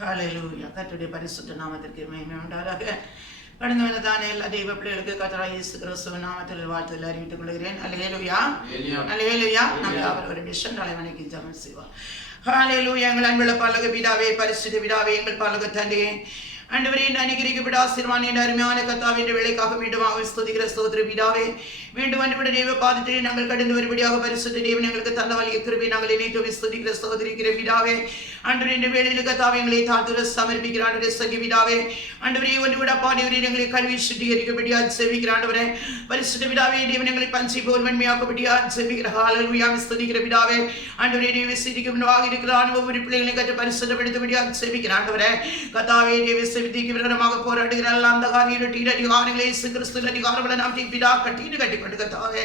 ஹல்லேலூயா. கர்த்தருடைய பரிசுத்த நாமத்திற்கு மகிமை உண்டாதாக. கடந்து வந்ததான எல்லா தெய்வ பிள்ளைகளுக்கு கர்த்தராகிய இயேசு கிறிஸ்துவின் நாமத்தில் வாழ்த்துதல் அறிவித்துக் கொள்கிறேன். ஹல்லேலூயா, ஹல்லேலூயா. நம்ம அவர் விஷயம் தலைவனுக்கு ஜெபம் செய்வோம். ஹல்லேலூயா. எங்கள் அன்புள்ள பரலோக பிதாவே, பரிசுத்த பிதாவே, எங்கள் பரலோக தந்தையே, ஆண்டவரே, அனுகிரகிக்கப்பட்ட ஆசீர்வாதம் என்ற அருமையான கர்த்தாவே, என்ற வேலைக்காக மீண்டுமாக ஸ்துதிக்கிற ஸ்தோத்திர பிதாவே, மீண்டும் அன்புடைய தேவ பாதத்திலே நாங்கள் கடந்து வரும்படியாக பரிசுத்த தேவன் எங்களுக்கு தந்த வழியை கிருபை நாங்கள் இணைத்து ஸ்துதிக்கிற ஸ்தோத்திரிக்கிற பிதாவே, ஆண்டவரே, இந்த வேளையில் கர்த்தாவே எங்களை தாழ்த்துற சமர்ப்பிக்கிற ஆண்டவரே சகி பிதாவே, ஆண்டவரே, ஒன்று விட பாடியவரே எங்களை கல்வி சுத்திகரிக்கப்படியாக செவிக்கிற ஆண்டவரே, பரிசுத்த பிதாவே, தேவன் எங்களை பஞ்சி போல் வன்மையாக்கப்படியாக செவிக்கிற ஹல்லேலூயா ஸ்துதிக்கிற பிதாவே, ஆண்டவரே, தேவ சிரிக்கு முன்பாக இருக்கிற ஒவ்வொரு பிள்ளைகளை கற்று பரிசுத்தப்படுத்தபடியாக செவிக்கிற ஆண்டவரே, கர்த்தாவே, தேவ விதிக்கு விரோதமாக போராடுகிற அந்த அதிகாரிகளை இயேசு கிறிஸ்துவின் அதிகாரங்களை நாம் பிதா கட்டிட்டு கட்டிக்கொண்டு கர்த்தாவே,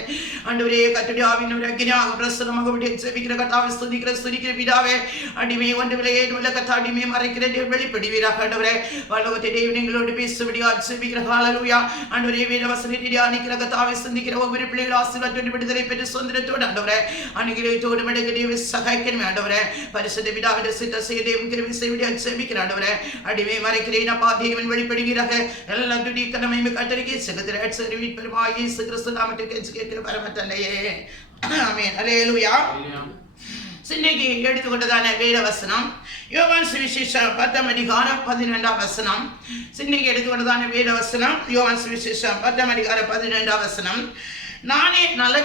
ஆண்டவரே, கர்த்தருடைய ஆவியின் அக்கினியாக பிரசன்னமாக விட்டு ஜெபிக்கிற கர்த்தாவே, ஸ்துதிக்கிற பிதாவே, அடிமை ஒன்றுவிலே ஏதுமில்ல கர்த்தா, அடிமை மறைக்கிற வெளிப்படுவீராக ஆண்டவரே, பரலோகத்தை தேவன் எங்களோடு பேசும்படியாக ஜெபிக்கிற ஹல்லேலூயா. ஆண்டவரே, வேத வசனத்தை தியானிக்கிற கர்த்தாவே, சிந்திக்கிற ஒவ்வொரு பிள்ளைகள் ஆசீர்வாதத்தோடு விடுதலை பெற்று சுதந்திரத்தோடு ஆண்டவரே, அனுகிரகத்தோடு மடங்கிய சகாய்க்கணுமே ஆண்டவரே, பரிசுத்த பிதாவின் சித்த செய்ய தேவன் கிருபை செய்ய ஜெபிக்கிற ஆண்டவரே, அடிமை மறைக்கிறேன் அப்பா, தேவன் வெளிப்படுகிறாக எல்லா துதி கடமை கர்த்தருக்கு செலுத்துற சர்வீட் பெருமாள் இயேசு கிறிஸ்து நாமத்துக்கு கேட்கிற பரம தந்தையே, ஆமென். ஹல்லேலூயா. சிந்தைக்கு எடுத்துக்கொண்டதான வேத வசனம் யோவான் சுவிசேஷம் 10 அதிகாரம் 12 வசனம். சிந்தைக்கு எடுத்துக்கொண்டதான வேத வசனம் யோவான் சுவிசேஷம் 10 அதிகாரம் 12 வசனம். நானே நல்ல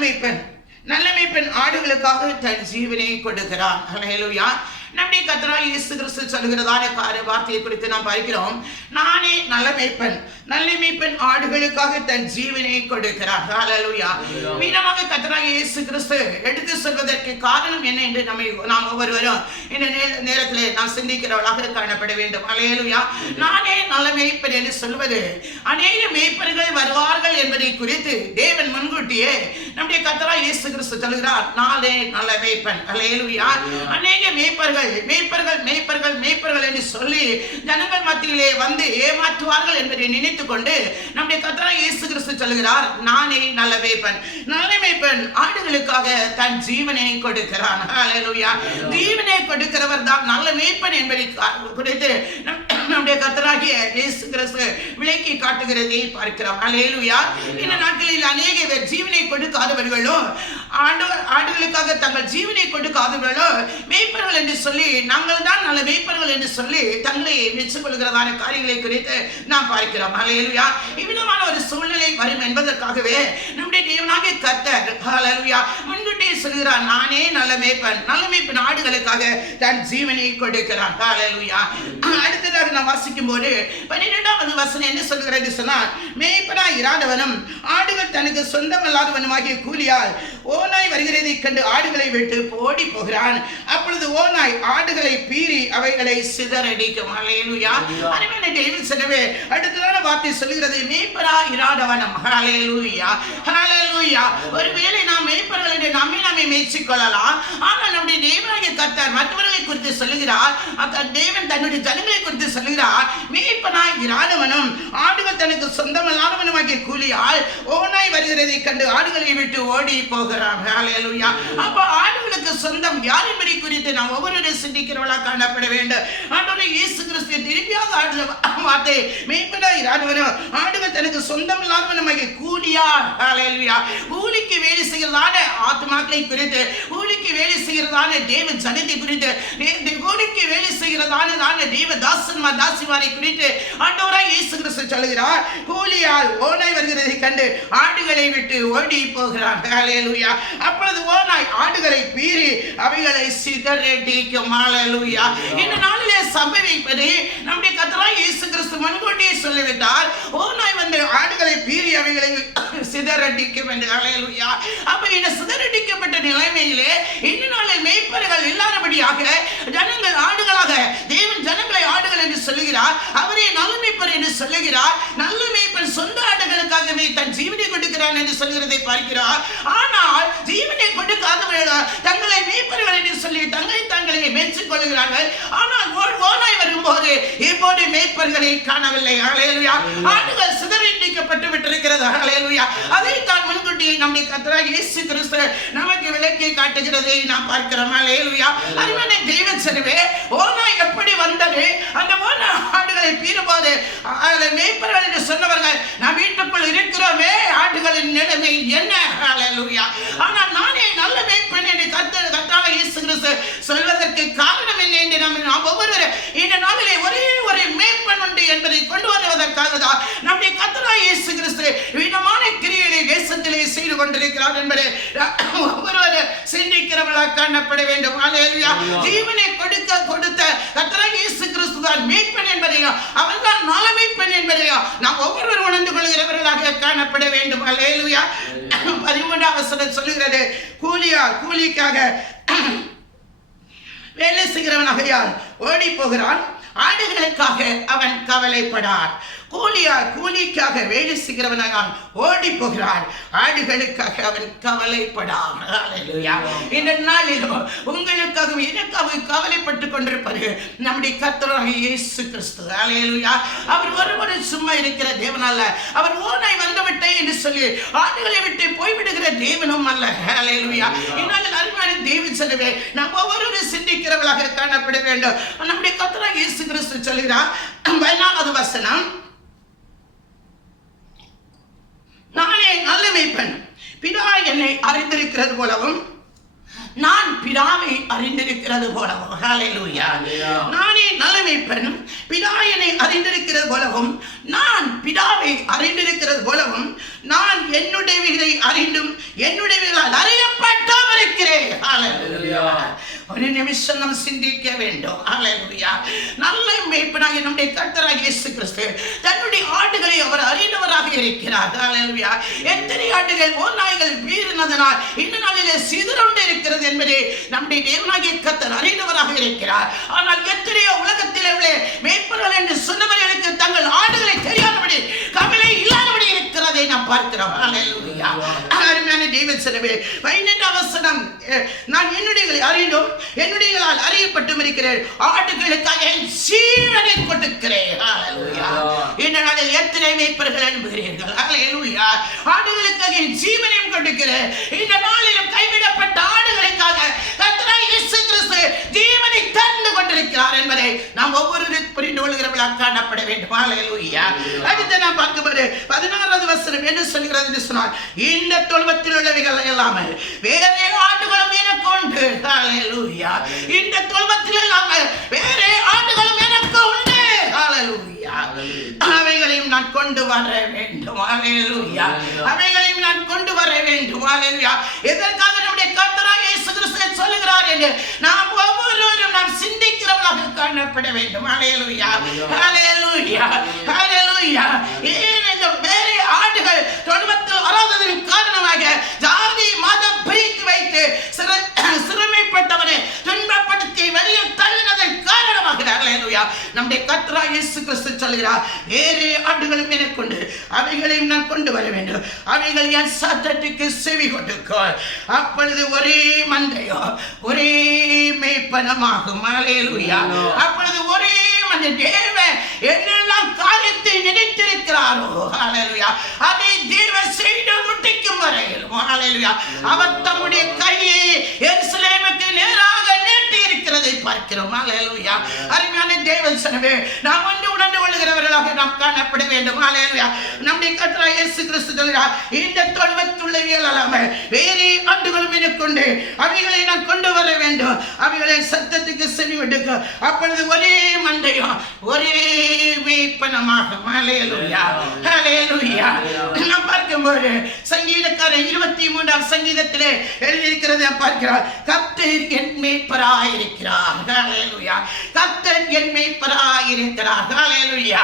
மேய்ப்பன் ஆடுகளுக்காக தன் ஜீவனை கொடுக்கிறான். ஹல்லேலூயா. நம்முடைய கர்த்தராகிய இயேசு கிறிஸ்து சொல்கிறதான வார்த்தையை குறித்து நாம் பார்க்கிறோம். நானே நல்ல மேய்ப்பன் ஆடுகளுக்காக தன் ஜீவனை கொடுக்கிறார். ஹல்லேலூயா. மீனமாக கர்த்தராகிய இயேசு கிறிஸ்து எடுத்து சொல்வதற்கு காரணம் என்ன என்று நாம் ஒவ்வொருவரும் இந்த நேரத்திலே நாம் சிந்திக்கிறவர்களாக காணப்பட வேண்டும். ஹல்லேலூயா. நானே நல்ல மேய்ப்பன் என்று சொல்வது அநேக மேய்ப்பர்கள் வருவார்கள் என்பதை குறித்து தேவன் முன்கூட்டியே நம்முடைய கர்த்தராகிய இயேசு கிறிஸ்து சொல்கிறார், நானே நல்ல மேய்ப்பன். ஹல்லேலூயா. அநேக மேய்ப்பர்கள் என்று சொல்லி ஜனங்கள் மத்தியிலே வந்து ஏமாற்றுவார்கள் என்பதை நினைத்துக் கொண்டு நம்முடைய கர்த்தராகிய இயேசு கிறிஸ்து சொல்கிறார், நானே நல்ல மேய்ப்பன் ஆடுகளுக்காக தன் ஜீவனை கொடுக்கிறான். ஹல்லேலூயா. ஜீவனை கொடுக்கிறவர் தான் நல்ல மேய்ப்பன் என்பதை குறித்து நம்முடைய கர்த்தராகிய இயேசு கிறிஸ்து விளக்கி காட்டுகிறதை பார்க்கிறோம். ஹல்லேலூயா. இந்த நாட்களில் அநேக பேர் ஜீவனை கொடுக்காதவர்களும் ஆடுகளுக்காக தங்கள் ஜீவனை கொடுக்காதவர்களும் மேய்ப்பர்கள் என்று சொல்லி நாங்கள் தான் நல்ல மேய்ப்பர்கள் என்று சொல்லி தங்களை மெச்சுக் கொள்கிறதான காரியங்களை குறித்து நாம் பார்க்கிறோம். ஹல்லேலூயா. இவ்விதமான ஒரு சூழ்நிலை வரும் என்பதற்காகவே நம்முடைய தேவனாகிய கர்த்தர் ஹல்லேலூயா முன்கூட்டியே சொல்கிறார், நானே நல்ல மேய்ப்பன் ஆடுகளுக்காக தன் ஜீவனை கொடுக்கிறான். ஹல்லேலூயா. அடுத்ததாக நாம் வாசிக்கும் போது 12வது வசனம் என்ன சொல்கிறது சொன்னால், மேய்ப்பனாய் இராதவனும் ஆடுகள் தனக்கு சொந்தமல்லாதவனுமாகிய கூலியால் ஓநாய் வருகிறதை கண்டு ஆடுகளை விட்டு ஓடி போகிறான். அப்பொழுது ஓநாய் ஆடுகளை பீறி அவைகளை சிதறடிக்கும். ஹல்லேலூயா. அருமையான தேவ ஜனமே, அடுத்ததான வார்த்தை சொல்கிறது, மேய்ப்பனாய் இராதவனும். ஹல்லேலூயா. ஹல்லேலூயா. ஒருவேளை நாம் மேய்ப்பர்கள் என்று நம்மை மேய்ச்சிக் கொள்ளலாம். ஆனால் நம்முடைய தேவனாகிய கர்த்தர் மற்றவர்களை குறித்து சொல்லுகிறார், தேவன் தன்னுடைய ஜனங்களை குறித்து சொல்லுகிறார், மேய்ப்பனாய் இராதவனும் ஆடுகள் தனக்கு சொந்தமல்லாதவனுமாகிய கூலியால் ஓநாய் வருகிறதை கண்டு ஆடுகளை விட்டு ஓடி போகிறான். ஹல்லேலூயா. அப்ப ஆடுகளுக்கு சொந்தம் யார் என்பதை குறித்து நாம் ஒவ்வொருவரும் சிந்திக்கிறவர்களாக காணப்பட வேண்டும். ஆண்டவரே இயேசு கிறிஸ்து திருப்பியாக வார்த்தை, மேய்ப்பனாய் இராதவனும் ஆடுகள் தனக்கு சொந்தம் இல்லாதவனுமாகிய கூலியால். ஹல்லேலூயா. கூலிக்கு வேலை செய்கிறதான ஆத்மாக்களை குறித்து, கூலிக்கு வேலை செய்கிறதான தேவ ஜனத்தை குறித்து, கூலிக்கு வேலை செய்கிறதான தேவ தாசிமாரை குறித்து ஆண்டவராய் இயேசு கிறிஸ்து சொல்கிறார், கூலியால் ஓநாய் வருகிறதை கண்டு ஆடுகளை விட்டு ஓடி போகிறார். ஹல்லேலூயா. அப்பொழுது ஓநாய் ஆடுகளை பீறி அவைகளை சிதறடிக்கும். ஹல்லேலூயா. இந்த நாளிலே சம்பவிப்பது நம்முடைய கர்த்தராகிய இயேசு கிறிஸ்து முன்கூட்டியே சொல்லிவிட்டார், ஓநாய் வந்து ஆடுகளை பீறி அவைகளை சிதறடிக்கும் என்று. ஹல்லேலூயா. அப்ப இந்த சிதறடிக்கப்பட்ட நிலைமையிலே இந்த நாளில் மேய்ப்பர்கள் இல்லாதபடியாக ஜனங்கள் ஆடுகளாக, தேவன் ஜனங்களை ஆடுகள் என்று சொல்லுகிறார், அவரே நல்ல மேய்ப்பர் என்று சொல்லுகிறார். நல்ல மேய்ப்பன் சொந்த ஆடுகளுக்காகவே தன் ஜீவனை கொடுக்கிறான் என்று சொல்கிறதை பார்க்கிறார். ஆனால் ஜீவனை கொடுக்காதவர்கள் தங்களை மேய்ப்பர்கள் என்று சொல்லி தங்களை மெச்சிக் கொள்கிறார்கள். ஆனால் ஓநாய் வரும்போது இப்போது மேய்ப்பர்களை காணவில்லை. ஹல்லேலூயா. ஆடுகள் சிதறடிக்கப்பட்டு விட்டிருக்கிறது. ஹல்லேலூயா. அதை தான் முன்கூட்டியே நம்முடைய கர்த்தராகிய இயேசு கிறிஸ்து நமக்கு விளக்கி காட்டுகிறதை நாம் பார்க்கிறோம். ஹல்லேலூயா. அருமையான தேவச்சனவே, ஓநாய் எப்படி வந்தது? அந்த ஓநாய் ஆடுகளை பீறும்போது மேய்ப்பர்கள் என்று சொன்னவர்கள், நாம் வீட்டுக்குள் இருக்கிறோமே, ஆடுகளின் நிலைமை என்ன? ஹல்லேலூயா. ஆனால் நானே நல்ல மேய்ப்பன் என்று கர்த்தராகிய இயேசு கிறிஸ்து சொல்வதற்கு காரணம் என்ன என்று நாம் ஒவ்வொருவரும் இந்த நாளிலே ஒரே ஒரு மேய்ப்பன் உண்டு என்பதை கொண்டு வருவதற்காக தான் நம்முடைய கர்த்தராகிய இயேசு கிறிஸ்து விதமான கிரியைகளை தேசத்திலே செய்து கொண்டிருக்கிறார் என்பதை ஒவ்வொருவரும் சிந்திக்கிறவர்களாக காணப்பட வேண்டும். ஹல்லேலூயா. ஜீவனை கொடுத்த கர்த்தராகிய இயேசு கிறிஸ்து தான் மேய்ப்பன் என்பதையும் அவர் தான் நல்ல மேய்ப்பன் என்பதையும் நாம் ஒவ்வொருவரும் உணர்ந்து கொள்கிறவர்களாக காணப்பட வேண்டும். ஹல்லேலூயா. 13ஆம் வசனம் சொல்லுகிறது, கூலிக்காக வேலை செய்கிறவனாக யார் ஓடி போகிறான், ஆடுகளுக்காக அவன் கவலைப்படார். கூலிக்காக வேலை செய்கிறவனாக ஓடி போகிறான், ஆடுகளுக்காக அவன் கவலைப்படான். ஹல்லேலூயா. இந்த நாளிலும் உங்களுக்காகவும் எனக்காகவும் கவலைப்பட்டுக் கொண்டிருப்பது நம்முடைய கர்த்தராகிய இயேசு கிறிஸ்து. ஹல்லேலூயா. அவர் ஒருவரு சும்மா இருக்கிற தேவன் அல்ல. அவர் ஓநாய் வந்துவிட்டே என்று சொல்லி ஆடுகளை விட்டு போய்விடுகிற தேவனும் அல்ல. ஹல்லேலூயா. இந்நாளில் அருமையான தேவச்சனவே, நாம் ஒவ்வொருவரும் சிந்திக்கிறவர்களாக காணப்பட வேண்டும். நம்முடைய கர்த்தராகிய இயேசு கிறிஸ்து சொல்கிறார், 14வது வசனம், நானே நல்ல மேய்ப்பன், பிதா என்னை அறிந்திருக்கிறது போலவும் நான் பிதாவை அறிந்திருக்கிறது போலவும். ஹல்லேலூயா. நானே நல்ல மேய்ப்பன், பிதா என்னை அறிந்திருக்கிறது போலவும் நான் பிதாவை அறிந்திருக்கிறது போலவும் நான் என்னுடையவைகளை அறிந்தும் என்னுடையவைகளால் அறியப்பட்டும் இருக்கிறேன். ஹல்லேலூயா. ஒரு நிமிஷம் நாம் சிந்திக்க வேண்டும். ஹல்லேலூயா. நல்ல மேய்ப்பனாகிய நம்முடைய கர்த்தராகிய இயேசு கிறிஸ்து தன்னுடைய ஆடுகளை அவர் அறிந்தவராக இருக்கிறார். ஹல்லேலூயா. எத்தனை ஆடுகள் ஓநாய்கள் பீறினதனால் இந்த நாளிலே சிதறுண்டு இருக்கிறது என்பதை நம்முடைய தேவனாகிய கர்த்தர் அறிந்தவராக இருக்கிறார். ஆனால் எத்தனையோ உலகத்தில் உள்ள மேய்ப்பர்கள் என்று சொன்னவர்களுக்கு தங்கள் ஆடுகளை தெரியாதபடி கவலை இல்லாதபடி இருக்கிறதை நாம் பார்க்கிறோம். ஹல்லேலூயா. அருமையான தேவச்சனவே, 15ஆம் வசனம், நான் என்னுடையவர்களை அறிந்தும் என்னுடையவர்களால் அறியப்பட்டும் இருக்கிறேன், ஆடுகளுக்காக என் ஜீவனை கொடுக்கிறேன். ஹல்லேலூயா. இந்த நாளில் எத்தனை மேய்ப்பர்கள் அனுப்புகிறீர்கள்? ஹல்லேலூயா. ஆடுகளுக்காக என் ஜீவனையும் கொடுக்கிறேன். இந்த நாளிலும் கைவிடப்பட்ட ஆடுகளுக்காக கர்த்தராகிய இயேசு கிறிஸ்து ஜீவனை தந்து கொண்டிருக்கிறார் என்பதை நாம் ஒவ்வொருவரும் புரிந்து கொள்கிறவர்களாக காணப்பட வேண்டும். ஹல்லேலூயா. அடுத்து நாம் பார்க்கும்போது 16வது வசனம் என்ன சொல்கிறது என்று சொன்னால், இந்த தொழுவத்தில் உள்ளவைகள் இல்லாமல் வேற ஆடுகளும் எனக்கு உண்டு. ஹல்லேலூயா. இந்த தொழுவத்தில் இல்லாமல் வேற ஆடுகளும் எனக்கு உண்டு. ஹல்லேலூயா. அவைகளையும் நான் கொண்டு வர வேண்டும். ஹல்லேலூயா. அவைகளையும் நான் கொண்டு வர வேண்டும். ஹல்லேலூயா. எதற்காக நம்முடைய கர்த்தராகிய இயேசு கிறிஸ்து சொல்லுகிறார் என்று நாம் ஒவ்வொருவரும் நாம் சிந்திக்கிறவர்களாக காணப்பட வேண்டும். ஹல்லேலூயா. ஹல்லேலூயா. ஹல்லேலூயா. வேற ஆடுகள் தொழுவத்தில் வராததன் காரணமாக ஜாதி மதம் பிரித்து வைத்து சிறுமைப்பட்டவனை துன்பப்படுத்தி வெளியே தள்ளினதன் காரணமாக ஹல்லேலூயா நம்முடைய கர்த்தராகிய இயேசு கிறிஸ்து சொல்கிறார், வேறு ஆடுகளும் எனக்கு உண்டு, அவைகளையும் நான் கொண்டு வர வேண்டும், அவைகள் என் சத்தத்துக்கு செவி கொடுக்கும், அப்பொழுது ஒரே மந்தையோ ஒரே மேய்ப்பனமாகும். ஹல்லேலூயா. அப்பொழுது ஒரே மந்தை தேவன் என்னெல்லாம் காரியத்தை நினைத்திருக்கிறாரோ ஹல்லேலூயா அதை தேவன் செய்து முடிக்கும் வரையில் ஹல்லேலூயா அவர் தம்முடைய கையை எருசலேமுக்கு நேராக நீட்டி இருக்கிறதை பார்க்கிறோம். ஹல்லேலூயா. அருமையான தேவச்சனவே, நாம் ஒன்று உணர்ந்து கொள்கிறவர்களாக நாம் காணப்பட வேண்டும். ஹல்லேலூயா. நம்முடைய கர்த்தராகிய இயேசு கிறிஸ்து சொல்கிறார், இந்த தொழுவத்துள்ளவைகள் அல்லாமல் வேறு ஆடுகளும் எனக்கு உண்டு, அவைகளை நான் கொண்டு வர வேண்டும், அவைகளை சத்தத்துக்கு செவி கொடுக்கும், அப்பொழுது ஒரே மந்தையும் ஒரே மேய்ப்பனமாகும். ஹல்லேலூயா. ஹல்லேலூயா. நாம் பார்க்கும்போது சங்கீதக்காரன் 23ஆம் சங்கீதத்திலே எழுதியிருக்கிறதை பார்க்கிறார், கர்த்தர் என் மேய்ப்பராயிருக்கிறார். ஹல்லேலூயா. கர்த்தர் என் மேய்ப்பராயிருக்கிறார். ஹல்லேலூயா.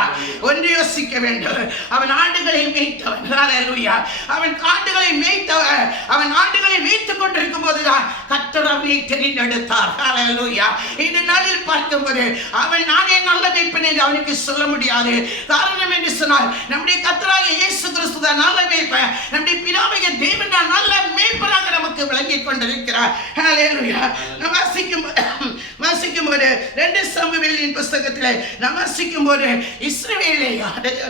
ஒன்று யோசிக்க வேண்டும், அவன் ஆடுகளை மேய்த்தவன். ஹல்லேலூயா. அவன் ஆடுகளை மேய்த்தவன். அவன் ஆடுகளை மேய்த்துக் கொண்டிருக்கும் போதுதான் கர்த்தர் அவனை தெரிந்தெடுத்தார். ஹல்லேலூயா. இந்த நாளில் பார்க்கும்போது அவன் நானே நல்ல மேய்ப்பன் என்று அவனுக்கு சொல்ல முடியாது. காரணம் என்று சொன்னால் நம்முடைய கர்த்தராகிய இயேசு கிறிஸ்து தான் நல்ல மேய்ப்பன். நம்முடைய பிதாவாகிய தேவன் தான் நல்ல மேய்ப்பனாக நமக்கு விளங்கிக் கொண்டிருக்கிறார். ஹல்லேலூயா. நாம் வாசிக்கும் வாசிக்கும் போது 2 சாமுவேலின் புஸ்தகத்திலே நாம் வாசிக்கும் போது இஸ்ரவேலை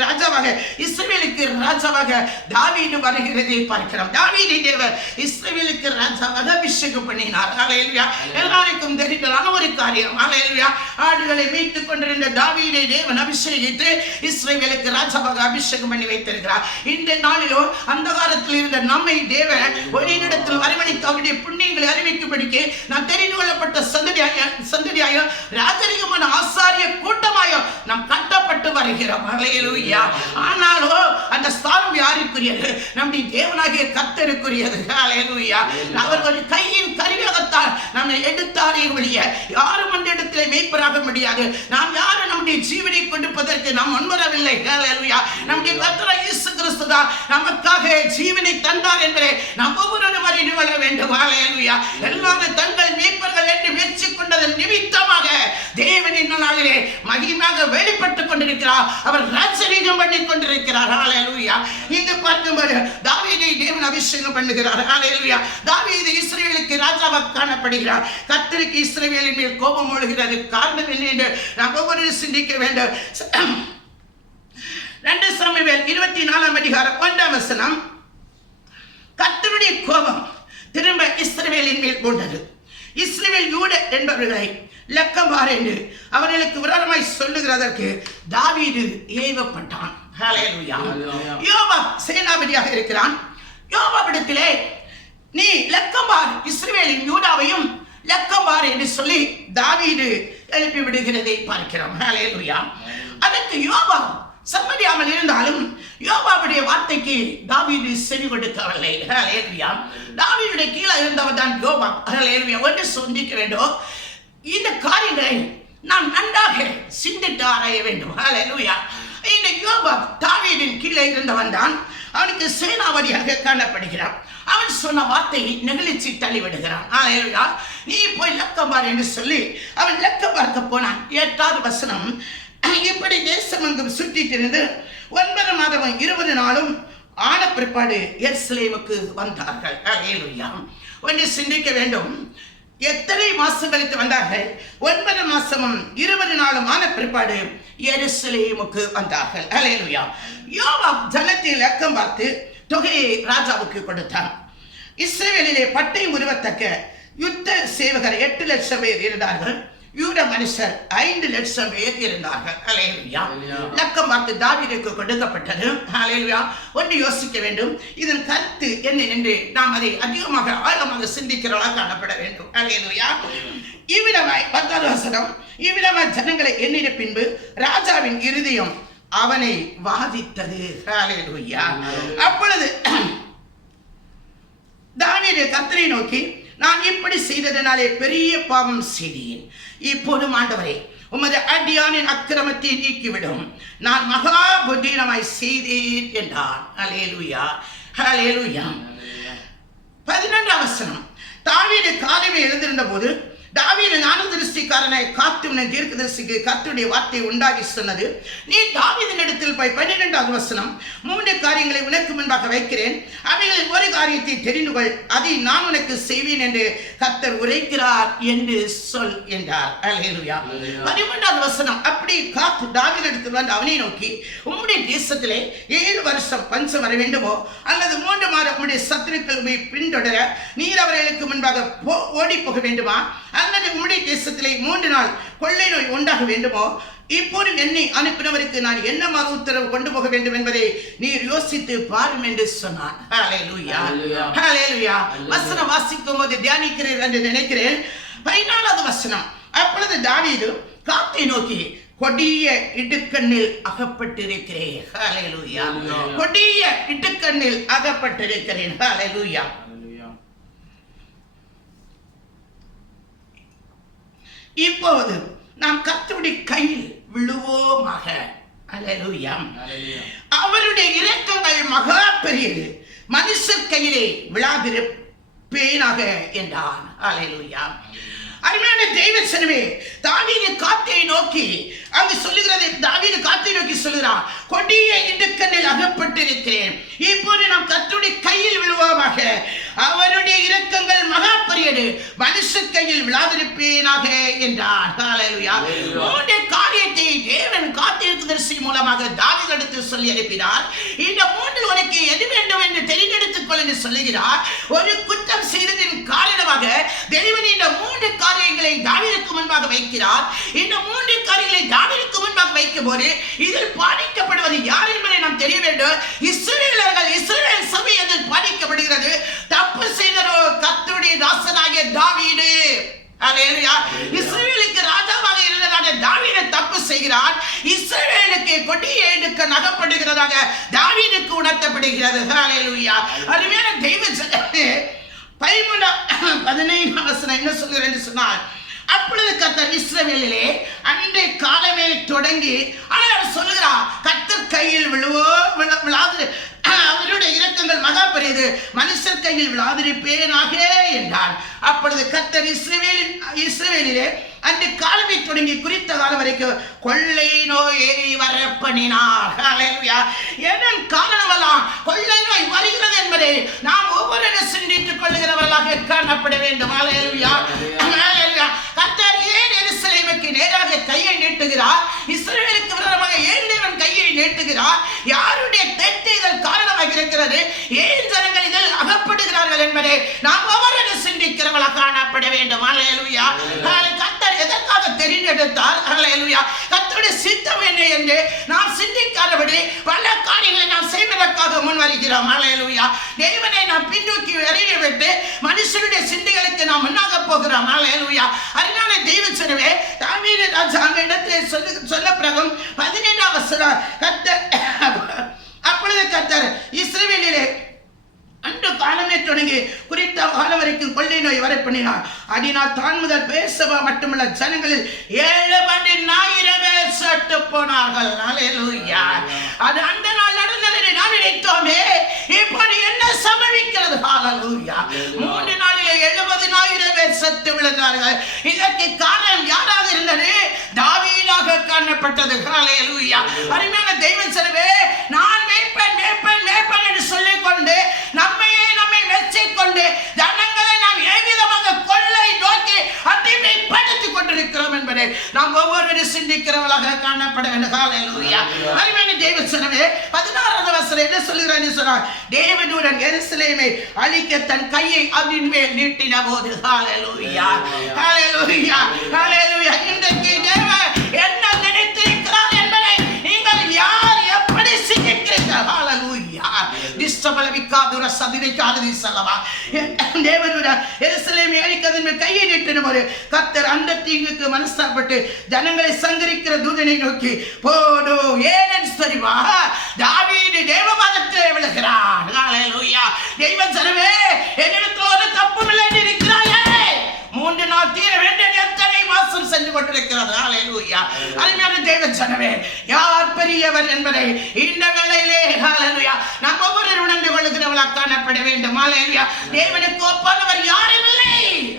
ராஜாவாக இஸ்ரவேலுக்கு ராஜாவாக தாவீது வருகிறதை பார்க்கிறோம். தாவீதை தேவர் இஸ்ரவேலுக்கு ராஜாவாக அபிஷேகம் பண்ணினார். ஹல்லேலூயா. எல்லாருக்கும் தெரிந்ததான ஒரு காரியம். ஹல்லேலூயா. ஆடுகளை மேய்த்துக் கொண்டிருந்த தாவீதை தேவன் அபிஷேகித்து இஸ்ரவேலுக்கு ராஜாவாக அபிஷேகம் பண்ணி வைத்திருக்கிறார். இந்த நாளிலோ அந்த காலத்தில் இருந்த நம்மை தேவன் ஒளியிடத்தில் அரவணைத்து அவருடைய புண்ணியங்களை அறிவிக்கும்படிக்கு நாம் தெரிந்து கொள்ளப்பட்ட சந்ததியாய ராஜரிகமான ஆசாரிய கூட்டமாய நாம் கட்டப்பட்டு வருகிறோம். ஹல்லேலூயா. ஆனாலோ அந்த ஸ்தானம் யாருக்குரியது? நம்முடைய தேவனாகிய கர்த்தருக்குரியது. ஹல்லேலூயா. அவர் ஒரு கையின் கருவியாகத்தான் நம்மை எடுத்தாரே ஒழிய யாரும் அந்த இடத்திலே மேய்ப்பராக முடியாது. நாம் யாரும் நம்முடைய ஜீவனை கொடுப்பதற்கு நாம் முன்வரவில்லை. ஹல்லேலூயா. நம்முடைய கர்த்தர் இயேசு கிறிஸ்து தான் நமக்காக ஜீவனை தந்தார் என்பதை நாம் ஒவ்வொருவரும் அறிந்து கொள்ள வேண்டும். ஹல்லேலூயா. எல்லாரும் தங்கள் மேய்ப்பர்கள் என்று மெச்சிக் கொண்டதன் நிமித்தமாக தேவனின் நாளிலே மகிமையாக வெளிப்பட்டுக் கொண்டிருக்கிறார். அவர் ராஜரீகம் பண்ணி கொண்டிருக்கிறார். ஹல்லேலூயா. இங்கு பார்க்கும்போது தாவீதை தேவன் அபிஷேகம் பண்ணுகிறார். ஹல்லேலூயா. தாவீது இஸ்ரவேலுக்கு ராஜாவாக காணப்படுகிறார். கர்த்தருக்கு இஸ்ரவேலின் மேல் கோபம் ஒழுகிறது. காரணம் என்ன என்று நாம் ஒவ்வொருவரும் சிந்திக்க வேண்டும். 2 சாமுவேல் 24 அதிகாரம் 1 வசனம். கர்த்தருடைய கோபம் திரும்ப இஸ்ரவேலின் மேல் கொண்டது. இஸ்ரவேல் யூதா என்பவர்களை லக்கமார் என்று அவர்களுக்கு விரோதமாய் சொல்லுகிறதற்கு தாவீது ஏவப்பட்டான். ஹல்லேலூயா. யோவாப் சேனாபதியாக இருக்கிறான். யோவாபிடத்திலே நீ லக்கமார் இஸ்ரவேலின் யூதாவையும் லக்கமார் என்று சொல்லி தாவீது எழுப்பி விடுகிறதை பார்க்கிறோம். ஹல்லேலூயா. அதற்கு யோவாப் சம்மதியாமல் இருந்தாலும் யோவாவுடைய வார்த்தைக்கு தாவீது செவி கொடுக்கவில்லை. ஹல்லேலூயா. தாவீதுடைய கீழே இருந்தவர் தான் யோவாப். ஹல்லேலூயா. ஒன்று சிந்திக்க வேண்டும். இந்த காரியங்களை நாம் நன்றாக சிந்தித்து ஆராய வேண்டும். ஹல்லேலூயா. இந்த யோவாப் தாவீதின் கீழே இருந்தவன் தான். அவனுக்கு சேனாபதியாக காணப்படுகிறான். அவன் சொன்ன வார்த்தையை நெகிழ்ச்சி தள்ளிவிடுகிறான். ஹல்லேலூயா. நீ போய் லக்கமார் என்று சொல்லி அவன் லக்க பார்க்க போனான். 8வது வசனம். இப்படி தேசம் அங்கும் சுற்றிட்டு இருந்து 9 மாதம் 20 நாளும் ஆன பிற்பாடு எருசலேமுக்கு வந்தார்கள். ஹல்லேலூயா. ஒன்று சிந்திக்க வேண்டும். எத்தனை மாசம் கழித்து வந்தார்கள்? 9 மாசமும் 20 நாளும் ஆன பிற்பாடு எருசலேமுக்கு வந்தார்கள். ஹல்லேலூயா. யோவாப் ஜனத்தை லக்கம் பார்த்து தொகையை ராஜாவுக்கு கொடுத்தான். இஸ்ரவேலிலே பட்டை உருவத்தக்க யுத்த சேவகர் 8 லட்சம் பேர் இருந்தார்கள். யூத மனுஷர் 5 லட்சம் பேர் இருந்தார்கள். ஹல்லேலூயா. லக்கம் பார்த்து தாவீதுக்கு கொடுக்கப்பட்டது. ஹல்லேலூயா. ஒன்று யோசிக்க வேண்டும். இதன் கருத்து என்ன என்று நாம் அதை அதிகமாக ஆழமாக சிந்திக்கிறவர்களாக காணப்பட வேண்டும். ஹல்லேலூயா. இவ்விடமாய் 10வது வசனம். இவ்விடமாய் ஜனங்களை எண்ணின பின்பு ராஜாவின் இருதயம் அவனை வாதித்தது. ஹல்லேலூயா. அப்பொழுது தாவீது கர்த்தரை நோக்கி, நான் இப்படி செய்ததனாலே பெரிய பாவம் செய்தேன். இப்போதும் ஆண்டவரே, உமது அடியானின் அக்கிரமத்தை நீக்கிவிடும். நான் மகா புத்தீனமாய் செய்தேன் என்றான். ஹல்லேலூயா. ஹல்லேலூயா. 11வது வசனம். தாவீது காலையில் எழுந்திருந்த போது தாவீது ஞானதிருஷ்டிக்காரனை காத்தும் தீர்க்கதரிசிக்கு கர்த்தருடைய வார்த்தை உண்டாகி சொன்னது, நீ தாவீதின் இடத்தில் போய் 12வது வசனம். 3 காரியங்களை உனக்கு முன்பாக வைக்கிறேன். அவைகளில் ஒரு காரியத்தை தெரிந்து கொள், அதை நான் உனக்கு செய்வேன் என்று கர்த்தர் உரைக்கிறார் என்று சொல் என்றார். ஹல்லேலூயா. 13வது வசனம். அப்படி காத்து தாவீது இடத்தில் வந்து அவனை நோக்கி, உம்முடைய தேசத்திலே 7 வருஷம் பஞ்சம் வர வேண்டுமோ, அல்லது 3 மாதம் உம்முடைய சத்துருக்கள் உம்மை பின்தொடர நீர் அவர்களுக்கு முன்பாக ஓடி போக வேண்டுமா, அல்லது உம்முடைய தேசத்திலே 3 நாள் கொள்ளை நோய் உண்டாக வேண்டுமோ, இப்போது என்னை அனுப்பினவருக்கு நான் என்னமாக உத்தரவு கொண்டு போக வேண்டும் என்பதை நீர் யோசித்து பாரும் என்று சொன்னான். ஹல்லேலூயா. ஹல்லேலூயா. வசனம் வாசிக்கும் போது தியானிக்கிறேன் என்று நினைக்கிறேன். 14வது வசனம். அப்பொழுது தாவீது காத்தை நோக்கி, கொடிய இடுக்கண்ணில் அகப்பட்டிருக்கிறேன். ஹல்லேலூயா. கொடிய இடுக்கண்ணில் அகப்பட்டிருக்கிறேன். ஹல்லேலூயா. இப்போது நாம் கர்த்தருடைய கையில் விழுவோமாக. ஹல்லேலூயா. அவருடைய இரக்கங்கள் மகா பெரியது, மனுஷர் கையிலே விழாதிருப்பேனாக என்றான். ஹல்லேலூயா. அருமையான தெய்வச்சனமே, தாவீது காத்தை நோக்கி அங்கு சொல்லுகிறது. தாவீது காத்தை நோக்கி சொல்லுகிறான், கொடிய இடுக்கண்ணில் அகப்பட்டிருக்கிறேன். இப்போது நாம் கர்த்தருடைய கையில் விழுவோமாக. அவருடைய இரக்கங்கள் மகா பெரியது, போது மனுஷர் கையில் விழாதிருப்பேனாக என்றான். ஹல்லேலூயா. மூன்று காரியத்தை தேவன் காத்திருக்குதரிசி மூலமாக தாவீது எடுத்து சொல்லி அனுப்பினார். இந்த மூன்றில் உனக்கு எது வேண்டும் என்று தெரிந்தெடுத்துக் கொள் என்று சொல்லுகிறார். ஒரு குற்றம் செய்ததின் காரணமாக தேவன் இந்த மூன்று காரியங்களை தாவீதுக்கு முன்பாக வைக்கிறார். இந்த மூன்று காரியங்களை தாவீதுக்கு முன்பாக வைக்கும் போது இதில் பாதிக்கப்படுவது யார் என்பதை நாம் தெரிய வேண்டும். இஸ்ரவேலர்கள், இஸ்ரவேல் சபை அதில் பாதிக்கப்படுகிறது. தப்பு செய்தோ கர்த்தருடைய தாசனாகிய தாவீது. ஹல்லேலூயா. இஸ்ரவேலுக்கு ராஜாவாக இருந்ததான தாவீது தப்பு செய்கிறான். இஸ்ரவேலுக்கு கொடிய இடுக்கண் அகப்படுகிறதாக தாவீதுக்கு உணர்த்தப்படுகிறது. ஹல்லேலூயா. அருமையான தெய்வ ஜனமே, 15 வசனம் என்ன சொல்கிறேன் என்று சொன்னார். அப்பொழுது கர்த்தர் இஸ்ரவேலிலே அன்றைய காலமே தொடங்கி அவர் சொல்லுகிறார், கர்த்தர் கையில் விழாது, அவருடைய இரக்கங்கள் மகா பெரியது, மனுஷர் கையில் விழாதிருப்பேனாக என்றார். அப்பொழுது கர்த்தர் இஸ்ரவேலிலே அந்த காலமே தொடங்கி குறித்த காலம் வரைக்கும் கொள்ளை நோயை வரப்பண்ணினார். ஹல்லேலூயா. ஏன் காரணமெல்லாம் கொள்ளை நோய் வருகிறது என்பதை நாம் ஒவ்வொரு சிந்தித்துக் கொள்ளுகிறவர்களாக காணப்பட வேண்டும். ஹல்லேலூயா. கர்த்தர் ஏன் எருசலேமுக்கு நேராக கையை நீட்டுகிறார்? இஸ்ரவேலுக்கு விரோதமாக ஏன் தேவன் கையை நீட்டுகிறார்? யாருடைய தெற்று இதல் காரணமாக இருக்கிறது? ஏன் ஜனங்கள் இதில் அகப்படுகிறார்கள் என்பதை நாம் ஒவ்வொரு சிந்திக்கிறவர்களாக காணப்பட வேண்டும். ஹல்லேலூயா. கர்த்தர் எதற்காக தெரிந்தெடுத்தார்? ஹல்லேலூயா. கர்த்தருடைய சித்தம் என்ன என்று நாம் சிந்திக்காதபடி பல காரியங்களை நாம் செய்வதற்காக முன் வருகிறோம். ஹல்லேலூயா. தேவனை நாம் பின்னோக்கி எறிந்துவிட்டு மனுஷனுடைய சிந்தைகளுக்கு நாம் முன்னாக போகிறோம். ஹல்லேலூயா. அதனால தெய்வ சொன்னவே தாவீது ராஜா அந்த இடத்தில் சொல்ல பிறகும் 15 வசனம் கர்த்தர், அப்பொழுது கர்த்தர் இஸ்ரவேலிலே அன்று காலமே தொடங்கி குறித்த காலம் வரைக்கும் கொள்ளை நோய் வரப்பண்ணினார். அதனால் தான் முதல் பேசவா மட்டுமல்ல ஜனங்களில் 70,000 பேர் செத்து போனார்கள். ஹல்லேலூயா. அது அந்த நாள் நடந்ததை நான் நினைத்தோமே, இப்போது என்ன சம்பவிக்கிறது? ஹல்லேலூயா. 3 நாளிலே 70,000 பேர் செத்து விழுந்தார்கள். இதற்கு காரணம் யாராக இருந்தது? தாவீதாக காணப்பட்டது. ஹல்லேலூயா. அருமையான தெய்வ ஜனமே, நான் மேய்ப்பன் மேய்ப்பன் மேய்ப்பன் என்று சொல்லிக்கொண்டு நம்மை மெச்சிக்கொண்டு ஜனங்களை நாம் ஏவிதமாக கொள்ளை நோக்கி அடிமைப்படுத்திக் கொண்டிருக்கிறோம் என்பதை நாம் ஒவ்வொரு சிந்திக்கிறவர்களாக காணப்பட வேண்டும். ஹல்லேலூயா. அருமையான தெய்வ ஜனமே, 16 வசனம் என்ன சொல்லுகிறார் என்று சொன்னார். தேவதூதன் எருசலேமை அழிக்க தன் கையை அதன் மேல் நீட்டின போது. ஹல்லேலூயா. ஹல்லேலூயா. ஹல்லேலூயா. இன்றைக்கு தேவன் என்ன நினைத்திருக்கிறார் என்பதை நீங்கள் யார் எப்படி சிந்திக்கிறீர்கள்? ஹல்லேலூயா. திஸ்தபலவிக்காதுர சதிரைக்காது சலவா. தேவதூதன் எருசலேமை அழிக்க அதன் மேல் கையை நீட்டின போது கர்த்தர் அந்த தீங்குக்கு மனஸ்தாபப்பட்டு ஜனங்களை சங்கரிக்கிற தூதனை நோக்கி போடு ஏன் தெரியுமா? தாவீது தேவபாதத்திலே விழுகிறான். ஹல்லேலூயா. தெய்வ ஜனமே, என்னிடத்தில் ஒரு தப்பும் இல்லை என்று இருக்கிறாயே, 3 நாள் தீர வேண்டிய எத்தனை மாசம் சென்று கொண்டிருக்கிறது. ஹல்லேலூயா. அருமையான தெய்வ ஜனமே, யார் பெரியவர் என்பதை இந்த வேளையிலே ஹல்லேலூயா நாம் ஒவ்வொரு உணர்ந்து கொள்ளுகிறவர்களாக காணப்பட வேண்டும். ஹல்லேலூயா. தேவனுக்கு ஒப்பானவர் யாரும் இல்லை.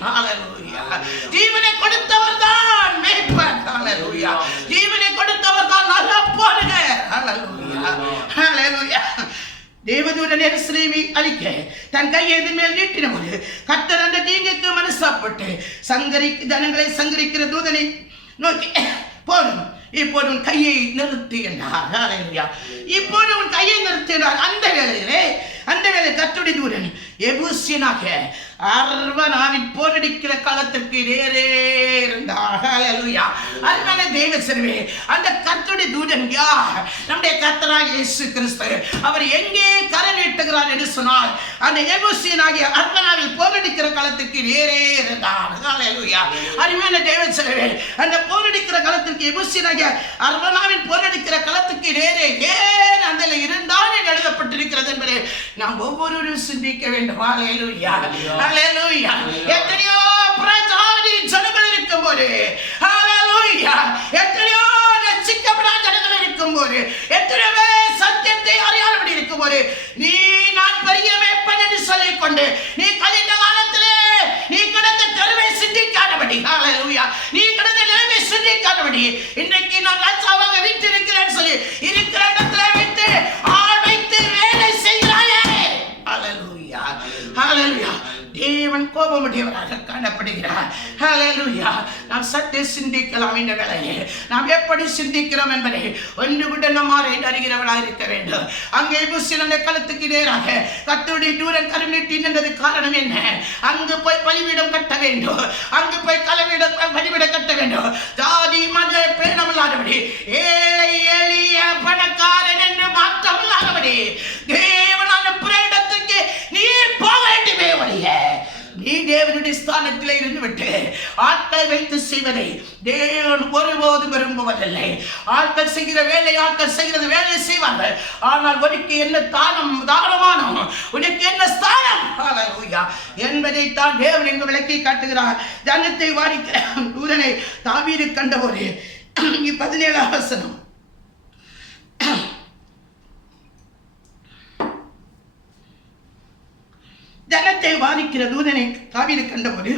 ஹல்லேலூயா. ஜீவனை கொடுத்தவர் தான் மேய்ப்பன். ஹல்லேலூயா. ஜீவனை கொடுத்தவர் தான் நல்ல போதகர். ஹல்லேலூயா. ஹல்லேலூயா. தேவதூதன் எருசலேமை அழிக்க தன் கையை எதிர் மேல் நீட்டின போது கர்த்தர் அந்த தீங்குக்கு மனஸ்தாபப்பட்டு ஜனங்களை சங்கரிக்கிற தூதனை நோக்கி போடும், இப்போது உன் கையை நிறுத்தி என்றார். ஹல்லேலூயா. இப்போது உன் கையை நிறுத்தினார். அந்த வேளை கர்த்தருடைய தூதன் எபூசியனாக அர்வனாவின் போரடிக்கிற காலத்திற்கு நேரே இருந்தார். ஹல்லேலூயா. அருமையான தெய்வ ஜனமே, அந்த கர்த்தருடைய தூதன் யார்? நம்முடைய கர்த்தராகிய இயேசு கிறிஸ்து. அவர் எங்கே கரை நீட்டுகிறார் என்று சொன்னால் அந்த எபூசியனாகிய அர்வனாவில் போரடிக்கிற காலத்திற்கு நேரே இருந்தார். ஹல்லேலூயா. அருமையான தெய்வ ஜனமே, அந்த போரடிக்கிற காலத்திற்கு எபூசியனாகிய அர்வனாவின் போரடிக்கிற காலத்துக்கு நேரே ஏன் அதில் இருந்தால் எழுதப்பட்டிருக்கிறது என்பதை நாம் ஒவ்வொருவரும் சிந்திக்க வேண்டும். ஹல்லேலூயா. ஹல்லேலூயா. எத்தனையோ பிரஜாதி ஜனங்கள் இருக்கும் போது, ஹல்லேலூயா, எத்தனையோ ரட்சிக்கப்படாத ஜனங்கள் இருக்கும் போது, எத்தனையோ சத்தியத்தை அறியாதபடி இருக்கும் போது, நீ நான் பெரிய மேய்ப்பன் என்று சொல்லிக் கொண்டு நீ கழிந்த காலத்திலே நீ கிடந்த தெருவை சிந்திக்காதபடி, ஹல்லேலூயா, நீ கிடந்த நிலைமை சிந்திக்காதபடி, இன்றைக்கு நான் ராஜாவாக வீட்டிருக்கிறேன் சொல்லி இருக்கிற இடத்துல வைத்து ஆள் வைத்து வேலை செய்கிறாயே. ஹல்லேலூயா. ஹல்லேலூயா. தேவன் கோபமுடையவராக காணப்படுகிறார். ஹல்லேலூயா. நாம் சற்றே சிந்திக்கலாம். இந்த வேளையிலே நாம் எப்படி சிந்திக்கிறோம் என்பதை ஒன்று விட நம்மாரை அறிகிறவளாக இருக்க வேண்டும். அங்கே புசின களத்துக்கு நேராக கர்த்தருடைய தூதன் கருநீட்டி நின்றது காரணம் என்ன? அங்கு போய் பலிபீடம் கட்ட வேண்டும், அங்கு போய் பலிபீடம் கட்ட வேண்டும். ஜாதி மத பேணமில்லாதபடி, ஏழை எளிய பணக்காரன் என்று மாற்றமில்லாதபடி தேவன் அனுப்புகிற இடத்துக்கு நீ போக வேண்டுமே ஒழிய நீ தேவனுடைய ஸ்தானத்தில் இருந்து விட்டு ஆட்களை வைத்து செய்வதை தேவன் ஒருபோதும் விரும்புவதில்லை. ஆட்கள் செய்கிற வேலை, ஆட்கள் செய்கிறது வேலையை செய்வார்கள். ஆனால் உனக்கு என்ன தானமானம், உனக்கு என்ன ஸ்தானம் என்பதைத்தான் தேவன் எங்கு விளக்கி காட்டுகிறார். ஜனத்தை வாரிக்கிற தூதனை தாவீது கண்டபோது 17ஆம் வசனம், ஜனத்தை வாதிக்கிற தூதனை தாவீது கண்டபோது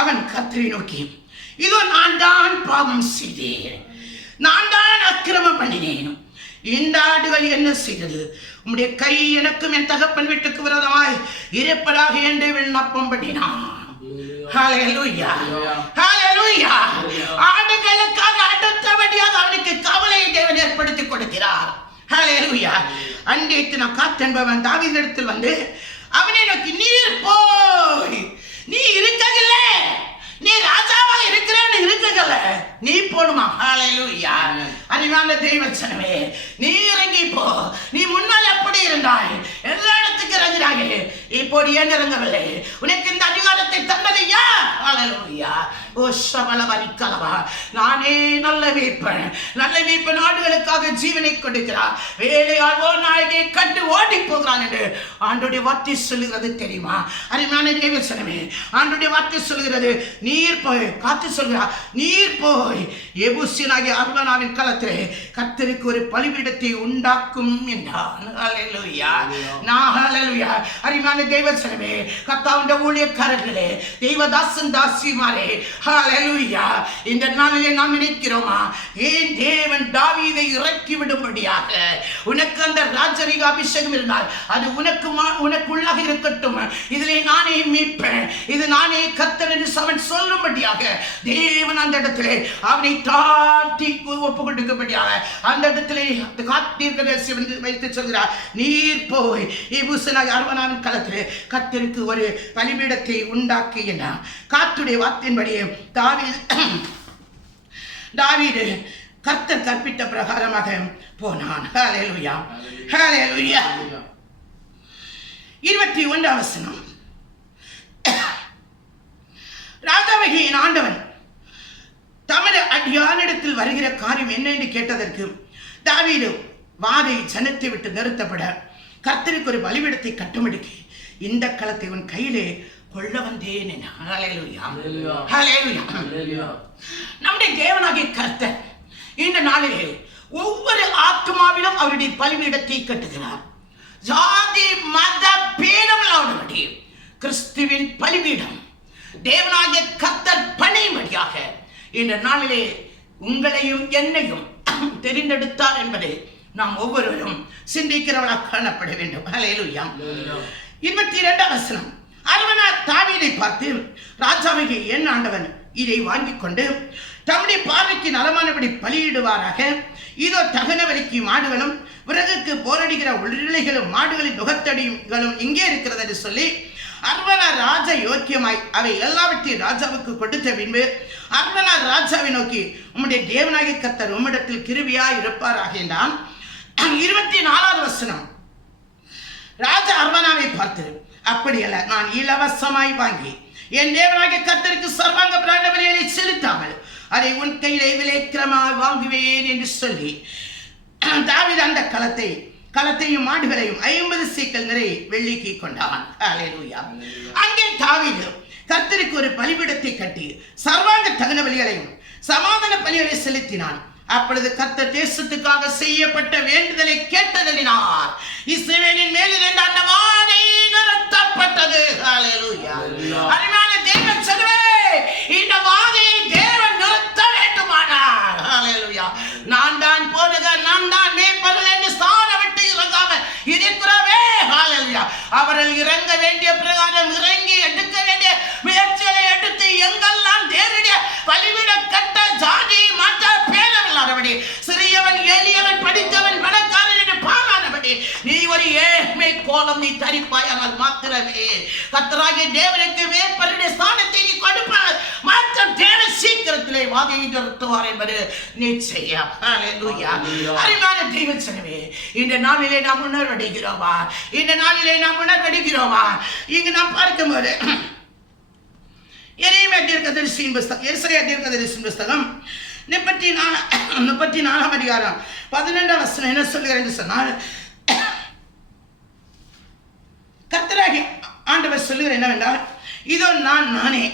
அவன் கர்த்தரை நோக்கி, இதோ நான் தான் பாவம் செய்தேன், நான் தான் அக்கிரமம் பண்ணினேன். இந்த ஆடுகள் என்ன செய்தது? உம்முடைய கை எனக்கும் என் தகப்பன் வீட்டுக்கு விரோதமாய் இருப்பதாக என்று விண்ணப்பம் பண்ணினான். ஹல்லேலூயா, ஹல்லேலூயா. ஆடுகளுக்காக அடுத்தபடியாக அவனுக்கு கவலையை தேவன் ஏற்படுத்தி கொடுக்கிறார். ஹல்லேலூயா. அன்றைக்கு நான் காத்தென்பவன் தாவீதிடத்தில் வந்து அவனை நோக்கி, நீர் போய், நீ இருக்கல, நீ ராஜாவா இருக்கிறேன்னு இருக்கல, நீ போடுமா. ஹல்லேலூயா. அருமையான தேவச்சனமே, நீ இறங்கி போ. நீ முன்னால் எப்படி இருந்தாய், எல்லா இடத்துக்கு இறங்கினாய், இப்போது ஏன் இறங்கவில்லை? உனக்கு இந்த அதிகாரத்தை தந்தது யார்? ஹல்லேலூயா. ஓ சபலவரிக்கலவா. நானே நல்ல மேய்ப்பன், நல்ல மேய்ப்பன் ஆடுகளுக்காக ஜீவனை கொடுக்கிறார். வேலையால் ஓ நாயகை கண்டு ஓடி போகிறான் என்று ஆண்டுடைய வார்த்தை சொல்லுகிறது தெரியுமா? அருமையான தேவச்சனமே, ஆண்டுடைய வார்த்தை சொல்லுகிறது, நீர் போய் காத்து சொல்கிறார், நீர் போய் எபூசியனாகிய அர்வனாவின் களத்திலே கர்த்தருக்கு ஒரு பலிபீடத்தை உண்டாக்கும் என்றான். ஹல்லேலூயா. ஹல்லேலூயா. அருமையான தேவச்சனமே, கர்த்தாவுடைய ஊழியக்காரர்களே, தேவதாசன் தாசிமாரே, ஹல்லேலூயா. இந்த நாளிலே நாம் நினைக்கிறோமா, ஏன் தேவன் தாவீதை இறக்கி விடும்படியாக உனக்கு அந்த ராஜரீக அபிஷேகம் இருந்தால் அது உனக்குள்ளாக இருக்கட்டும், இதிலே நானே மீட்பேன், இது நானே கர்த்தர் என்று அவன் சொல்லும்படியாக தேவன் அந்த இடத்திலே அவனை தாழ்த்தி ஒப்பு கொடுக்கும்படியாக அந்த இடத்திலே காத்தீர்க்கதரிசி வைத்து சொல்கிறார், நீர் போய் எபூசியனாகிய அர்வனாவின் களத்திலே கர்த்தருக்கு ஒரு பலிபீடத்தை உண்டாக்கி என்றார். காத்துடைய வார்த்தையின்படியே தாவீது கர்த்தர் கற்பித்த பிரகாரமாக போனான். ஹல்லேலூயா, ஹல்லேலூயா. 21ஆம் வசனம், ராஜாவாகிய ஆண்டவன் தமது அடியானிடத்தில் வருகிற காரியம் என்ன என்று கேட்டதற்கு தாவீது வாதை ஜனத்தை விட்டு நிறுத்தப்பட கர்த்தருக்கு ஒரு பலிபீடத்தை கட்டும்படிக்கு இந்த களத்தை உன் கையிலே கொள்ள வந்தேன். நம்முடைய தேவனாகிய கர்த்தர் இந்த நாளிலே ஒவ்வொரு ஆத்மாவிலும் அவருடைய பலிபீடத்தை கட்டுகிறார். ஜாதி மத பேதமில்லாதபடி கிறிஸ்துவின் பலிபீடம் தேவனாகிய கர்த்தர் பணியும்படியாக இந்த நாளிலே உங்களையும் என்னையும் தெரிந்தெடுத்தார் என்பதை நாம் ஒவ்வொருவரும் சிந்திக்கிறவர்களாக காணப்பட வேண்டும். ஹல்லேலூயா. 22ஆம் வசனம், அர்வனா தாவீதை பார்த்து, ராஜாவாகிய என் ஆண்டவன் இதை வாங்கிக் கொண்டு தம்முடைய பார்வைக்கு நலமானபடி பலியிடுவாராக. இதோ தகன வலிக்கு மாடுகளும் விறகுக்கு போரடிக்கிற உருளைகளும் மாடுகளின் நுகத்தடிகளும் இங்கே இருக்கிறது என்று சொல்லி அர்வனா ராஜா யோக்கியமாய் அவை எல்லாவற்றையும் ராஜாவுக்கு கொடுத்த பின்பு அர்வனா ராஜாவை நோக்கி, உம்முடைய தேவனாகிய கர்த்தர் உம்மிடத்தில் கிருபையாய் இருப்பாராக என்றான். 24ஆவது வசனம், ராஜா அர்வனாவை பார்த்து, அப்படியல்ல, நான் இலவசமாய் வாங்கி என் தேவனாகிய கர்த்தருக்கு சர்வாங்க பிராண்ட பலியை செலுத்தாமல் அதை உன் கையிலே விலைக்கிரமாய் வாங்குவேன் என்று சொல்லி தாவீது அந்த களத்தையும் மாடுகளையும் 50 சேக்கல் நிறை வெள்ளிக்கு கொண்டான். ஹல்லேலூயா. அங்கே தாவீது கர்த்தருக்கு ஒரு பலிபீடத்தை கட்டி சர்வாங்க தகன பலிகளையும் சமாதான பலிகளை செலுத்தினான். அப்பொழுது கர்த்தர் தேசத்துக்காக செய்யப்பட்ட வேண்டுதலை கேட்டதனால் இஸ்ரவேலின் மேல் இருந்த அந்த வாதை நிறுத்தப்பட்டது. ஹல்லேலூயா. அருமையான தேவச்சனமே, இந்த வாதையை தேவன் நிறுத்த வேண்டுமானார், ஹல்லேலூயா, நான் தான் போடுக, நான் தான் மேய்ப்பர்கள் என்று ஸ்தான விட்டு இறங்காம இருக்கிறவே, ஹல்லேலூயா, அவர்கள் இறங்க வேண்டிய பிரகாரம் இறங்கி ஆதரிப்பாயானால் மாத்திரமே கர்த்தராகிய தேவனுக்கு மேற்பருடைய ஸ்தானத்தை நீ கொடுப்பார். மாற்றம் தேவன் சீக்கிரத்திலே வாதையை நிறுத்துவார் என்பது நிச்சயம். ஹல்லேலூயா. அருமையான தெய்வச்சனமே, இந்த நாளிலே நாம் உணர்வடைகிறோமா? இந்த நாளிலே நாம் உணர்வடைகிறோமா? இங்கு நாம் பார்க்கும்போது எரேமியா தீர்க்கதரிசியின் புஸ்தகம், எசேக்கியா தீர்க்கதரிசியின் புஸ்தகம் 34 அதிகாரம் 12 வசனம் என்ன சொல்லுகிறார் என்று சொன்னால், கர்த்தராகிய ஆண்டவர் சொல்லுகிறார் என்னவென்றால், இதோ நானே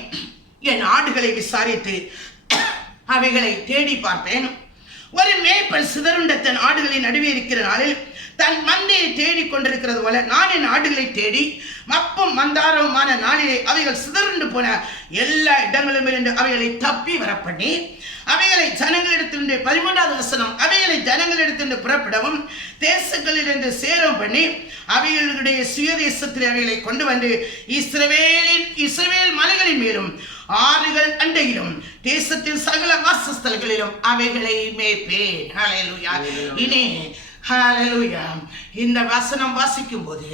என் ஆடுகளை விசாரித்து அவைகளை தேடி பார்ப்பேன். ஒரு மேய்ப்பன் சிதறுண்ட தன் ஆடுகளின் நடுவே இருக்கிற நாளில் தன் மந்தையை தேடி கொண்டிருக்கிறது போல நான் என் ஆடுகளை தேடி மப்பும் மந்தாரவுமான நாளிலே அவைகள் சிதறுண்டு போன எல்லா இடங்களும் இருந்து அவைகளை தப்பி வரப்பண்ணி அவைகளை ஜனங்களிடத்திலிருந்து 13வது வசனம், அவைகளை ஜனங்களிடத்திலிருந்து புறப்படவும் தேசங்களிலிருந்து சேரம் பண்ணி அவைகளுடைய சுயதேசத்தில் அவைகளை கொண்டு வந்து இஸ்ரவேல் மலைகளின் மேலும் ஆறுகள் அண்டையிலும் தேசத்தின் சகல வாசஸ்தலங்களிலும் அவைகளை மேய்ப்பேன். ஹல்லேலூயா. இனி ஹல்லேலூயா. இந்த வசனம் வாசிக்கும் போது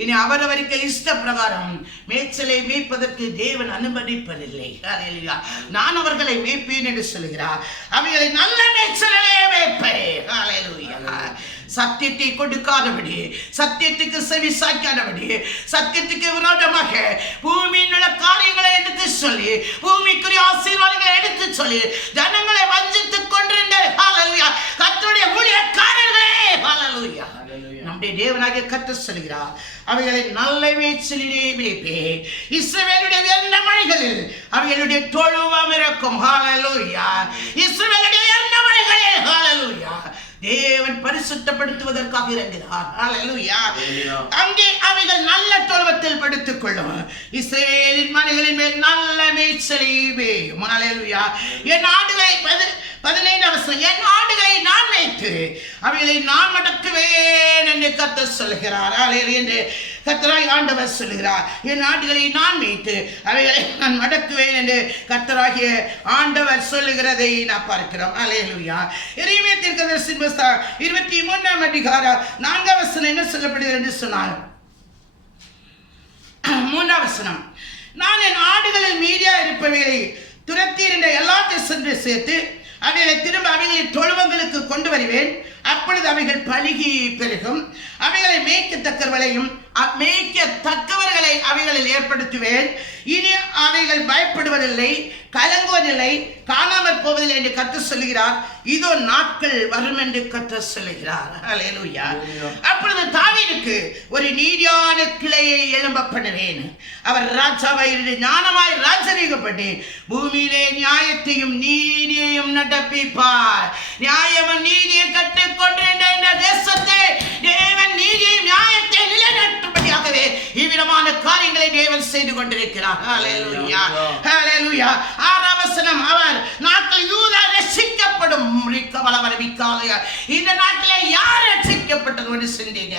இனி அவரவருக்கு இஷ்ட பிரகாரம் மேய்ச்சலை மேய்ப்பதற்கு தேவன் அனுமதிப்பதில்லை. ஹல்லேலூயா. நான் அவர்களை மேய்ப்பேன் என்று சொல்கிறார். அவைகளை நல்ல மேய்ச்சலே மேய்ப்பேன். ஹல்லேலூயா. சத்தியத்தை கொடுக்காதபடி, சத்தியத்துக்கு செவி சாய்க்காதபடி, சத்தியத்துக்கு விரோதமாக பூமியின் உள்ள காரியங்களை எடுத்து சொல்லி, பூமிக்குரிய ஆசீர்வாதங்களை எடுத்து சொல்லி ஜனங்களை வஞ்சித்துக் கொண்டிருந்த கர்த்தருடைய ஊழியக்காரர்களே, ஹல்லேலூயா, நம்முடைய தேவனாகிய கர்த்தர் சொல்கிறார், அவைகளை நல்ல மேய்ச்சலிலே மேய்ப்பேன். இஸ்ரவேலுடைய வெள்ள மலைகளில் அவைகளுடைய தொழுவம் இருக்கும். ஹல்லேலூயா. இஸ்ரவேலுடைய வெள்ள மலைகளே, ஹல்லேலூயா, தேவன் பரிசுத்தப்படுத்துவதற்காக இறங்கினார். ஹல்லேலூயா. அங்கே அவைகள் நல்ல தொழுவத்தில் படுத்துக் கொள்ளும். இஸ்ரவேலின் மலைகளின் மேல் நல்ல மேய்ச்சலை மேயும். ஹல்லேலூயா. என் ஆடுகளை 15 வசனம், என் ஆடுகளை நான் மேய்த்து அவைகளை நான் மடக்குவேன் என்று கர்த்தர் சொல்கிறார். ஹல்லேலூயா. என்று கர்த்தராய் ஆண்டவர் சொல்கிறார், என் ஆடுகளை நான் மேய்த்து அவைகளை நான் மடக்குவேன் என்று கர்த்தராகிய ஆண்டவர் சொல்லுகிறதை நான் பார்க்கிறோம். ஹல்லேலூயா. எரேமியா தீர்க்கதரிசியின் புஸ்தகம் 23 அதிகாரம் 4 வசனம் என்ன சொல்லப்படுகிறது என்று சொன்னார், 3 வசனம், நான் என் ஆடுகளில் மீதியா இருப்பவைகளை துரத்தியிருந்த எல்லா சென்று சேர்த்து அவைகளை திரும்ப அவைகளின் தொழுவங்களுக்கு கொண்டு வருவேன். அப்பொழுது அவைகள் பலுகி பெருகும். அவைகளை மேய்க்கத்தக்கவர்களை அவைகளில் ஏற்படுத்துவேன். இனி அவைகள் பயப்படுவதில்லை, கலங்குவதில்லை, காணாமற் போவதில்லை என்று கர்த்தர் சொல்லுகிறார். இதோ நாட்கள் வரும் என்று கர்த்தர் சொல்லுகிறார். ஹல்லேலூயா. அப்பொழுது தாவீதுக்கு ஒரு நீதியான கிளையை எழும்ப பண்ணுவேன். அவர் ராஜாவாயிருந்து ஞானமாய் ராஜரீகம் பண்ணி பூமியிலே நியாயத்தையும் நீதியையும் நடப்பிப்பார். நியாயமும் நீதியை கற்றுக்கொண்டிருந்த இந்த தேசத்தை தேவன் நீதியையும் நியாயத்தை நிலைநாட்டும்படியாகவே இவ்விதமான காரியங்களை தேவன் செய்து கொண்டிருக்கிறார். ஹல்லேலூயா. ஹல்லேலூயா. 6 வசனம், அவர் நாட்டில் யூதா ரட்சிக்கப்படும். இந்த நாட்டிலே யார் ரட்சிக்கப்பட்டது என்று சிந்திங்க.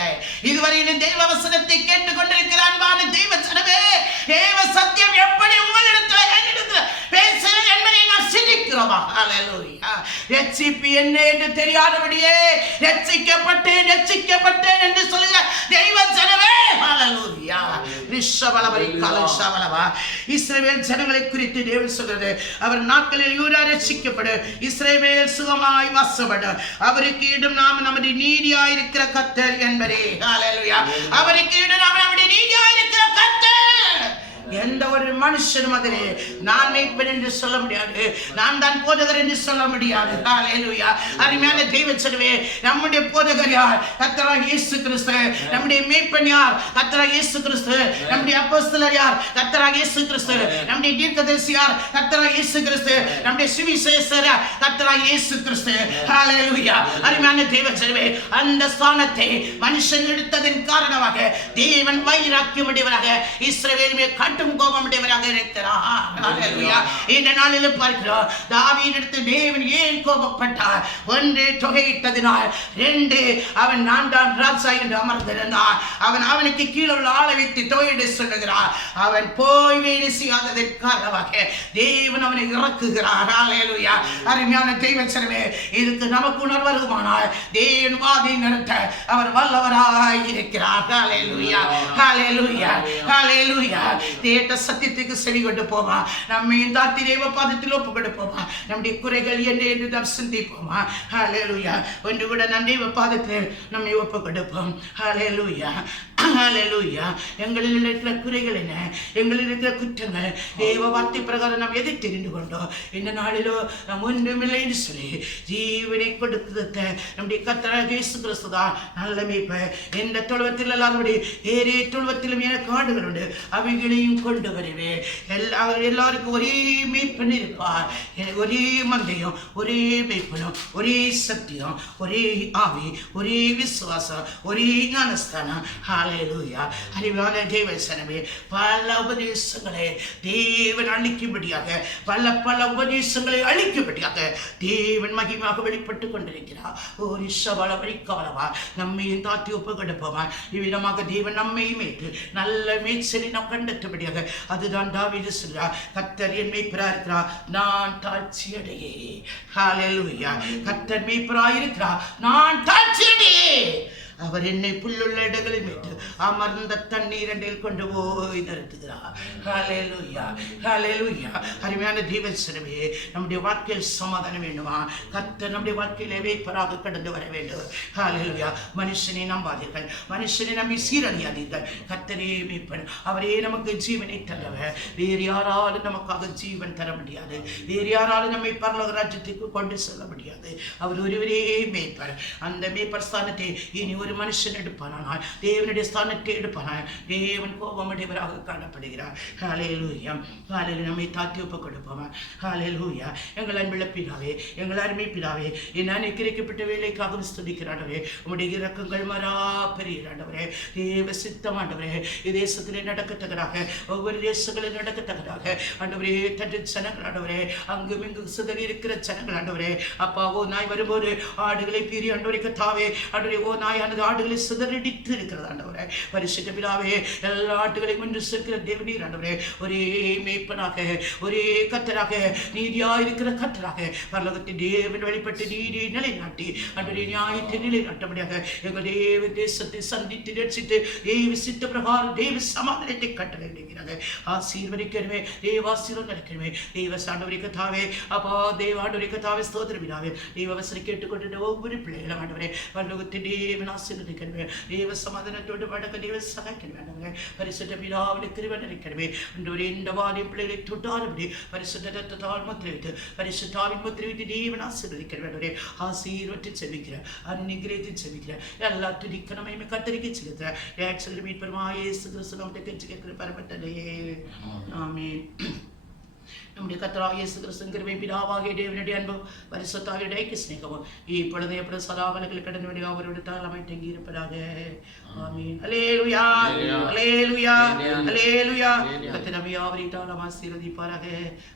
இதுவரையிலும் தேவ வசனத்தை கேட்டுக் கொண்டிருக்கிற அன்பான தெய்வ ஜனமே, தேவ சத்தியம் எப்படி உங்களிடத்தில் என்னிடத்தில் பேசுகிறது என்பதை நாம் சிந்திக்கிறோமா? ஹல்லேலூயா. ரட்சிப்பு என்ன என்று தெரியாதபடியே ரட்சிக்கப்பட்டேன் என்று சொல்லுங்க தெய்வ ஜனமே. ஹல்லேலூயா. இஸ்ரவேல் ஜனங்களை குறித்து தேவன் சொல்றது, அவர் நாட்களில் யூதா ரட்சிக்கப்படும், இஸ்ரவேல் சுகமாய் வாசப்படும். அவருக்கு இடும் நாம் நமது நீதியாய் இருக்கிற கர்த்தர் என்பதே. ஹல்லேலூயா. அவருக்கு இடும் நாம் நம்முடைய நீதியாய் இருக்கிற கர்த்தர். எந்த ஒரு மனுஷனும் அதிலே நான் மேய்ப்பன் என்று சொல்ல முடியாது, நான் தான் போதகர் என்று சொல்ல முடியாது. ஹல்லேலூயா. அருமையான தெய்வச்சனமே, நம்முடைய போதகர் யார்? கர்த்தராகிய இயேசு கிறிஸ்து. நம்முடைய மேய்ப்பன் யார்? கர்த்தராகிய இயேசு கிறிஸ்து. நம்முடைய அப்போஸ்தலர் யார்? கர்த்தராகிய இயேசு கிறிஸ்து. நம்முடைய தீர்க்கதரிசி யார்? கர்த்தராகிய இயேசு கிறிஸ்து. நம்முடைய சுவிசேஷகர் கர்த்தராகிய இயேசு கிறிஸ்து. ஹல்லேலூயா. அருமையான தெய்வச்சனமே, அந்த ஸ்தானத்தை மனுஷன் எடுத்ததன் காரணமாக தேவன் வைராக்கியமுடையவராக இஸ்ரவேலிலே மட்டும் கோபமுடையவராக இருக்கிறார். ஹல்லேலூயா. இந்த நாளில் பார்க்கிறோம், தாவீதிடத்து தேவன் ஏன் கோபப்பட்டார்? 1 தொகையிட்டதினால், 2 அவன் 4ஆம் ராஜா என்று அமர்ந்திருந்தான். அவனுக்கு கீழே உள்ள ஆளை வைத்து தொகையிட சொல்லுகிறார். அவன் போய் வேலை செய்யாததற்காக தேவன் அவனை இறக்குகிறார். ஹல்லேலூயா. அருமையான தெய்வச்சனமே, இதுக்கு நமக்கு உணர்வு வருமானால் தேவன் வாதை நிறுத்த அவர் வல்லவராய் இருக்கிறார். ஹல்லேலூயா. ஹல்லேலூயா. ஹல்லேலூயா. தேட்ட சத்தியத்துக்கு செவி கொண்டு போமா, நம்மை தாழ்த்தி தேவ பாதத்தில் ஒப்பு கொடுப்போமா, நம்முடைய குறைகள் என்ன என்று நாம் சிந்திப்போமா. ஹல்லேலூயா. ஒன்று கூட நம் தேவ பாதத்தில் நம்மை ஒப்பு கொடுப்போம். ஹல்லேலூயா. ஹல்லேலூயா. எங்களில் இருக்கிற குறைகள் என்ன, எங்களில் இருக்கிற குற்றங்கள் தேவ வார்த்தை பிரகாரம் நாம் எதை தெரிந்து கொண்டோம். இந்த நாளிலோ நாம் ஒன்றுமில்லை என்று சொல்லி ஜீவனை கொடுத்த நம்முடைய கர்த்தராகிய இயேசு கிறிஸ்து தான் நல்ல மேய்ப்பர். எந்த தொழுவத்தில் அல்லாதபடி வேறே தொழுவத்திலும் எனக்கு ஆடுகள் உண்டு, அவைகளையும் கொண்டு வருவேன். எல்லாருக்கும் ஒரே மேய்ப்பன் இருப்பார். ஒரே மந்தையும், ஒரே மேய்ப்பனும், ஒரே சத்தியம், ஒரே ஆவி, ஒரே விசுவாசம், ஒரே ஞானஸ்தானம். ஹல்லேலூயா. அறிவான தேவசனமே, பல உபதேசங்களை தேவன் அழிக்கும்படியாக, பல உபதேசங்களை அழிக்கும்படியாக தேவன் மகிமையாக வெளிப்பட்டு கொண்டிருக்கிறார். ஒரு சபலவழிக்காலவா நம்மையும் தாத்தி ஒப்பு கொடுப்போமா. இவ்விதமாக தேவன் நம்மை மேய்த்து நல்ல மேய்ச்சலை நாம் கண்டெடுத்தபடியாக, அதுதான் தாவீது சொல்றார், கர்த்தர் என் மேய்ப்பராய் இருக்கிறார், நான் தாழ்ச்சியடையே. ஹல்லேலூயா. கர்த்தர் மேய்ப்பராய் இருக்கிறார், நான் தாழ்ச்சியடையே. அவர் என்னை புல்லுள்ள இடங்களில் மீட்டு அமர்ந்த தண்ணீரண்டில் கொண்டு போய் நிறுத்துகிறார். ஹல்லேலூயா. ஹல்லேலூயா. அருமையான தேவசனமே, நம்முடைய வாழ்க்கையில் சமாதானம் வேண்டுமா? கர்த்தர் நம்முடைய வாழ்க்கையிலே மேய்ப்பராக கடந்து வர வேண்டும். ஹல்லேலூயா. மனுஷனை நம்பாதீர்கள், மனுஷனை நம்பி சீரழியாதீர்கள். கர்த்தரே மேய்ப்பன், அவரே நமக்கு ஜீவனை தந்தவர். வேறு யாராலும் நமக்காக ஜீவன் தர முடியாது, வேறு யாராலும் நம்மை பரலோக ராஜ்யத்துக்கு கொண்டு செல்ல முடியாது. அவர் ஒருவரே மேய்ப்பர். அந்த மேய்ப்பர் ஸ்தானத்தை இனி ஒரு மனுஷன் எடுப்பானால் தேவனுடைய ஸ்தானத்தை எடுப்பானால் தேவன் கோபமுடையவராக காணப்படுகிறார். ஹல்லேலூயா. ஹல்லேலூயா. நம்மை தாழ்த்தி ஒப்பு கொடுப்போம். ஹல்லேலூயா. எங்கள் அன்புள்ள பிதாவே, எங்கள் அருமை பிதாவே, என் அனுக்கிரகிக்கப்பட்ட வேலைக்காக ஸ்துதிக்கிறாண்டவரே. உம்முடைய இரக்கங்கள் மரா பெரியவரே, தேவ சித்தம் ஆண்டவரே, தேசத்திலே நடக்கத்தக்கதாக, ஒவ்வொரு தேசங்களில் நடக்கத்தக்கதாக ஆண்டவரே, தட்டு ஜனங்கள் ஆண்டவரே, அங்கும் இங்கு சிதறி இருக்கிற ஜனங்கள் ஆண்டவரே, அப்பா ஓ நாய் வரும்போது ஆடுகளை பீறி ஆண்டவரை கத்தாவே, ஆண்டவரே ஓ நாயானது ஆடுகளை சிதறடித்து இருக்கிறது ஆண்டவரே. பரிசுத்த பிதாவே, எல்லா ஆட்டுகளையும் ஒன்று சேர்க்கிற தேவனீர் ஆண்டவரே, ஒரே மேய்ப்பனாக, ஒரே கர்த்தராக, நீதியாக இருக்கிற கர்த்தராக பரலோகத்தின் தேவன் வெளிப்பட்டு நீதி நிலைநாட்டி ஆண்டவரே நியாயத்தை நிலைநாட்டபடியாக எங்கள் தேவ தேசத்தை சந்தித்து ரட்சித்து தேவ சித்த பிரகாரம் தேவ சமாதானத்தை கட்டளையிடுகிறாங்க. ஆசீர்வதிக்கணுமே, தேவாசீர்வாதம் நடக்கணுமே. தேவ சாண்டவரை கத்தாவே, அப்பா தேவ ஆண்டவரை கத்தாவே, ஸ்தோத்திர பிதாவே, தேவ வசனம் கேட்டுக்கொண்டு ஒவ்வொரு பிள்ளைகளும் ஆண்டவரே பரலோகத்தின் தேவன் ஆசீர்வதிக்கணுமே. தேவ சமாதானத்தோடு வடக்க தேவ சகாய்க்கணுமே. பரிசுத்த பிதாவின் கிருபை நினைக்கணுமே. ஆண்டவரே இந்த வாலியம் பிள்ளைகளை தொட்டாலும்படி பரிசுத்த ரத்தத்தால் முத்திரை வைத்து, பரிசுத்தாவின் முத்திரை வைத்து தேவன் ஆசீர்வதிக்கணுமே. ஆசீர்வதித்து செபிக்கிறேன், அன்னிகிரேத்து செபிக்கிறேன். எல்லா துதிக்கணுமே கத்தரிக்கை செலுத்துறேன். ஏக்சல் மீட்பருமாய் இயேசு கிறிஸ்து நாமத்தை கெஞ்சி கேட்கிற பரமத்தனையே. ஆமென். நம்முடைய கர்த்தராகிய இயேசு கிறிஸ்துவின் கிருபை, பிதாவாகிய தேவனுடைய அன்பும் பரிசுத்தாவிய ஐக்கிய சிநேகமும் இப்பொழுது எப்பொழுது சதாகாலங்களில் கடந்து வேண்டிய அவருடைய தாளமை தங்கி இருப்பதாக. ஆமென். அல்லேலூயா. அல்லேலூயா. அல்லேலூயா. கர்த்தர் நம்மை யாவரையும் தாளமாக ஆசீர்வதிப்பாராக.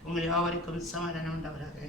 உங்கள் யாவருக்கும் சமாதானம் உண்டாவதாக.